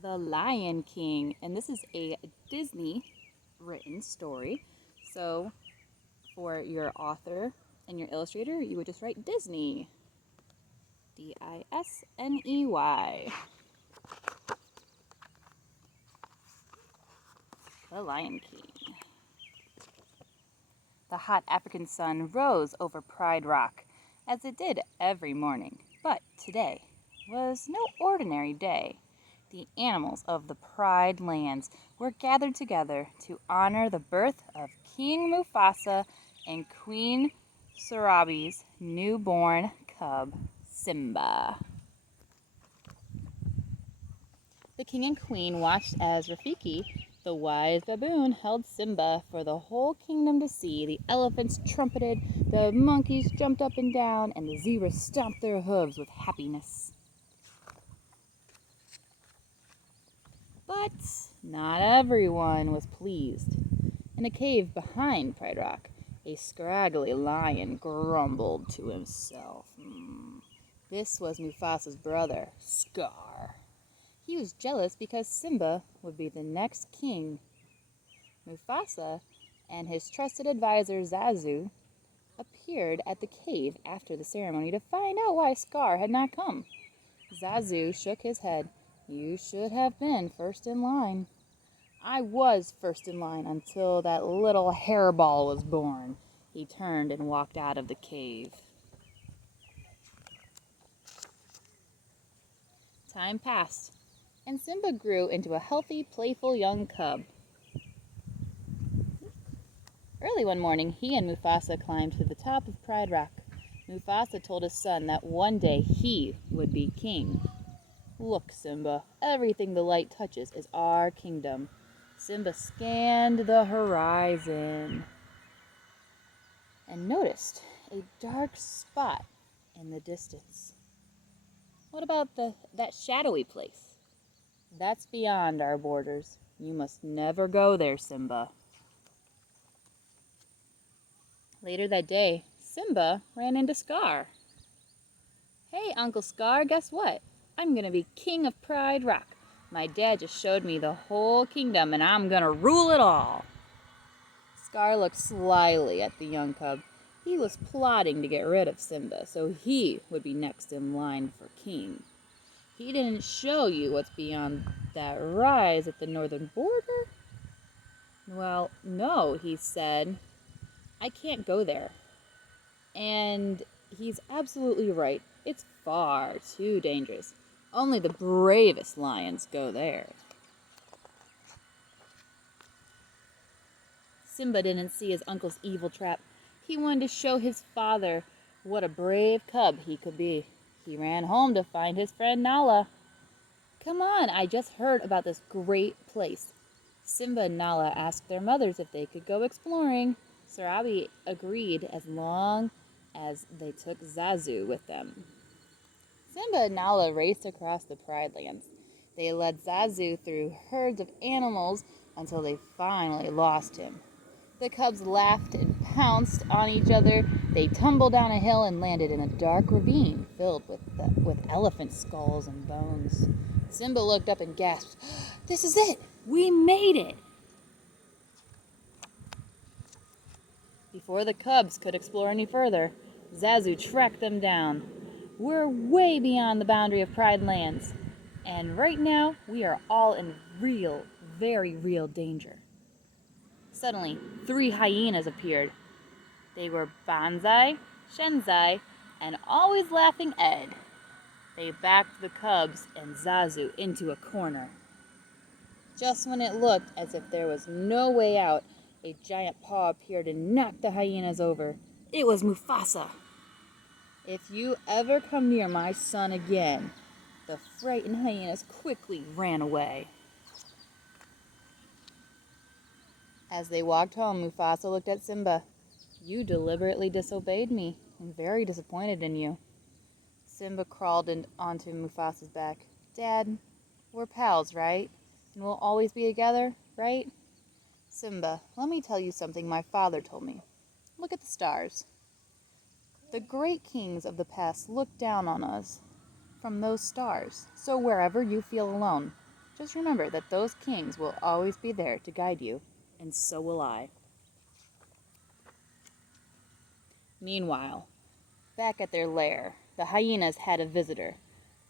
The Lion King, and this is a Disney written story. So for your author and your illustrator, you would just write Disney. Disney. The Lion King. The hot African sun rose over Pride Rock, as it did every morning. But today was no ordinary day. The animals of the Pride Lands were gathered together to honor the birth of King Mufasa and Queen Sarabi's newborn cub, Simba. The king and queen watched as Rafiki, the wise baboon, held Simba for the whole kingdom to see. The elephants trumpeted, the monkeys jumped up and down, and the zebras stomped their hooves with happiness. But not everyone was pleased. In a cave behind Pride Rock, a scraggly lion grumbled to himself. This was Mufasa's brother, Scar. He was jealous because Simba would be the next king. Mufasa and his trusted advisor Zazu appeared at the cave after the ceremony to find out why Scar had not come. Zazu shook his head. You should have been first in line. I was first in line until that little hairball was born. He turned and walked out of the cave. Time passed, and Simba grew into a healthy, playful young cub. Early one morning, he and Mufasa climbed to the top of Pride Rock. Mufasa told his son that one day he would be king. Look, Simba, everything the light touches is our kingdom. Simba scanned the horizon and noticed a dark spot in the distance. What about that shadowy place? That's beyond our borders. You must never go there, Simba. Later that day, Simba ran into Scar. Hey, Uncle Scar, guess what? I'm gonna be king of Pride Rock. My dad just showed me the whole kingdom and I'm gonna rule it all. Scar looked slyly at the young cub. He was plotting to get rid of Simba so he would be next in line for king. He didn't show you what's beyond that rise at the northern border? Well, no, he said. I can't go there. And he's absolutely right. It's far too dangerous. Only the bravest lions go there. Simba didn't see his uncle's evil trap. He wanted to show his father what a brave cub he could be. He ran home to find his friend Nala. Come on, I just heard about this great place. Simba and Nala asked their mothers if they could go exploring. Sarabi agreed as long as they took Zazu with them. Simba and Nala raced across the Pride Lands. They led Zazu through herds of animals until they finally lost him. The cubs laughed and pounced on each other. They tumbled down a hill and landed in a dark ravine filled with elephant skulls and bones. Simba looked up and gasped, "This is it! We made it!" Before the cubs could explore any further, Zazu tracked them down. We're way beyond the boundary of Pride Lands, and right now we are all in real, very real danger. Suddenly, 3 hyenas appeared. They were Banzai, Shenzai, and Always Laughing Ed. They backed the cubs and Zazu into a corner. Just when it looked as if there was no way out, a giant paw appeared and knocked the hyenas over. It was Mufasa. If you ever come near my son again, the frightened hyenas quickly ran away. As they walked home, Mufasa looked at Simba. You deliberately disobeyed me. I'm very disappointed in you. Simba crawled onto Mufasa's back. Dad, we're pals, right? And we'll always be together, right? Simba, let me tell you something my father told me. Look at the stars. The great kings of the past looked down on us from those stars. So wherever you feel alone, Just remember that those kings will always be there to guide you, and so will I. Meanwhile, back at their lair, the hyenas had a visitor.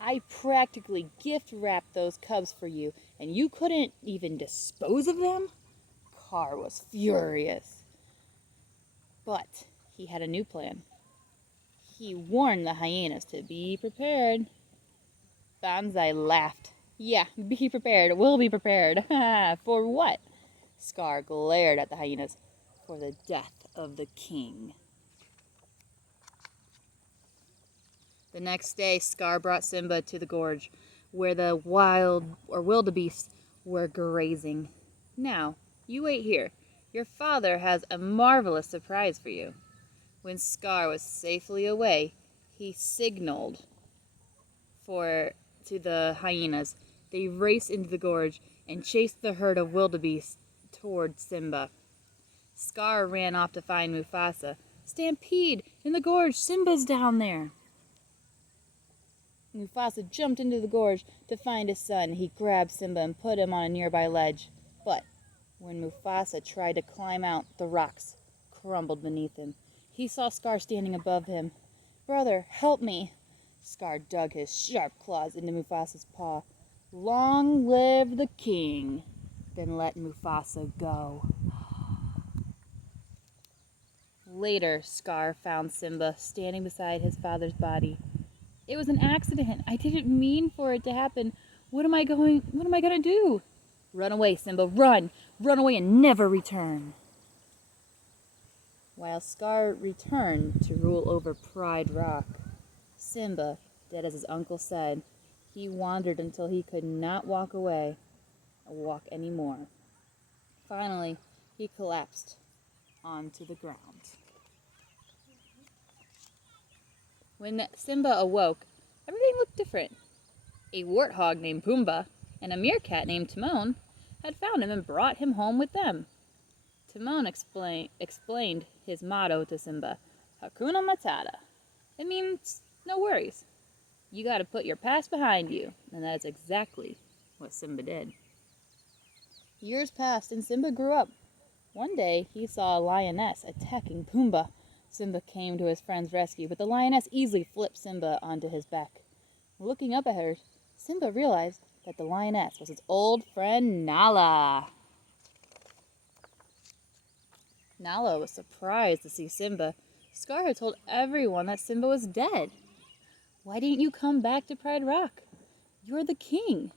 I practically gift wrapped those cubs for you, and you couldn't even dispose of them? Scar was furious. But he had a new plan. He warned the hyenas to be prepared. Banzai laughed. Yeah, be prepared. We'll be prepared. For what? Scar glared at the hyenas. For the death of the king. The next day, Scar brought Simba to the gorge, where the wildebeest were grazing. Now, you wait here. Your father has a marvelous surprise for you. When Scar was safely away, he signaled to the hyenas. They raced into the gorge and chased the herd of wildebeest toward Simba. Scar ran off to find Mufasa. Stampede! In the gorge! Simba's down there! Mufasa jumped into the gorge to find his son. He grabbed Simba and put him on a nearby ledge. But when Mufasa tried to climb out, the rocks crumbled beneath him. He saw Scar standing above him. Brother, help me! Scar dug his sharp claws into Mufasa's paw. Long live the king! Then let Mufasa go. Later, Scar found Simba standing beside his father's body. It was an accident. I didn't mean for it to happen. What am I going to do? Run away, Simba, run! Run away and never return. While Scar returned to rule over Pride Rock, Simba did as his uncle said. He wandered until he could not walk anymore. Finally, he collapsed onto the ground. When Simba awoke, everything looked different. A warthog named Pumbaa and a meerkat named Timon had found him and brought him home with them. Timon explained his motto to Simba, Hakuna Matata. It means no worries. You got to put your past behind you, and that's exactly what Simba did. Years passed and Simba grew up. One day he saw a lioness attacking Pumbaa. Simba came to his friend's rescue, but the lioness easily flipped Simba onto his back. Looking up at her, Simba realized that the lioness was his old friend Nala. Nala was surprised to see Simba. Scar had told everyone that Simba was dead. Why didn't you come back to Pride Rock? You're the king.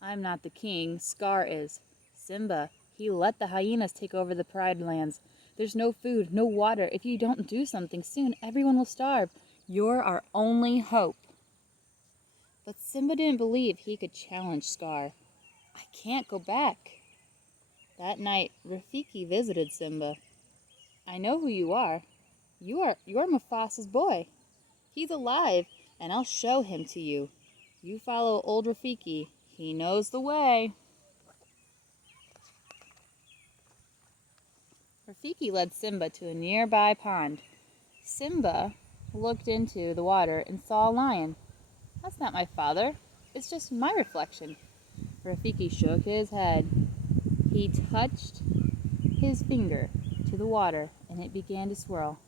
I'm not the king, Scar is. Simba, he let the hyenas take over the Pride lands. There's no food, no water. If you don't do something soon, everyone will starve. You're our only hope. But Simba didn't believe he could challenge Scar. I can't go back. That night, Rafiki visited Simba. I know who you are. You're Mufasa's boy. He's alive, and I'll show him to you. You follow old Rafiki. He knows the way. Rafiki led Simba to a nearby pond. Simba looked into the water and saw a lion. That's not my father. It's just my reflection. Rafiki shook his head. He touched his finger to the water and it began to swirl.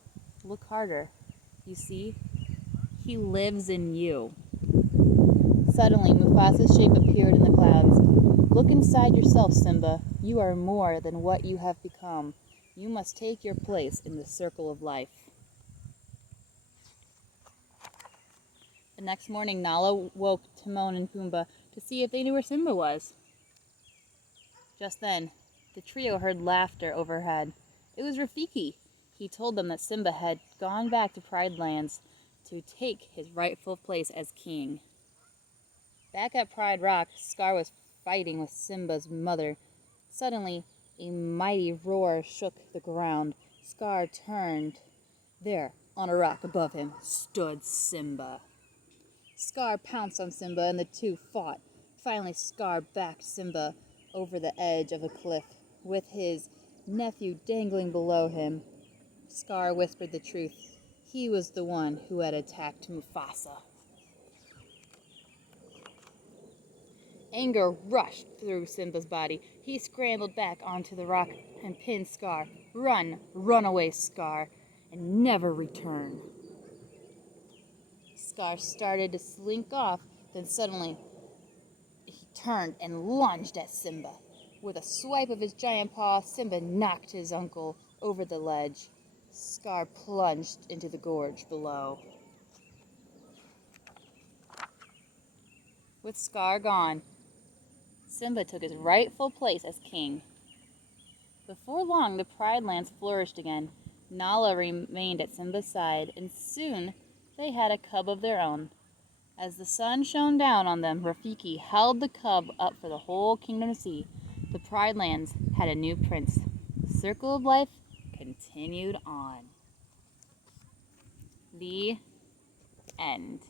Look harder. You see? He lives in you. Suddenly, Mufasa's shape appeared in the clouds. Look inside yourself, Simba. You are more than what you have become. You must take your place in the circle of life. The next morning, Nala woke Timon and Pumbaa to see if they knew where Simba was. Just then, the trio heard laughter overhead. It was Rafiki. He told them that Simba had gone back to Pride Lands to take his rightful place as king. Back at Pride Rock, Scar was fighting with Simba's mother. Suddenly, a mighty roar shook the ground. Scar turned. There, on a rock above him, stood Simba. Scar pounced on Simba and the two fought. Finally, Scar backed Simba over the edge of a cliff, with his nephew dangling below him. Scar whispered the truth. He was the one who had attacked Mufasa. Anger rushed through Simba's body. He scrambled back onto the rock and pinned Scar. Run away, Scar, and never return. Scar started to slink off, then suddenly he turned and lunged at Simba. With a swipe of his giant paw, Simba knocked his uncle over the ledge. Scar plunged into the gorge below. With Scar gone, Simba took his rightful place as king. Before long, the Pride Lands flourished again. Nala remained at Simba's side, and soon they had a cub of their own. As the sun shone down on them, Rafiki held the cub up for the whole kingdom to see. The Pride Lands had a new prince. The circle of life continued on. The end.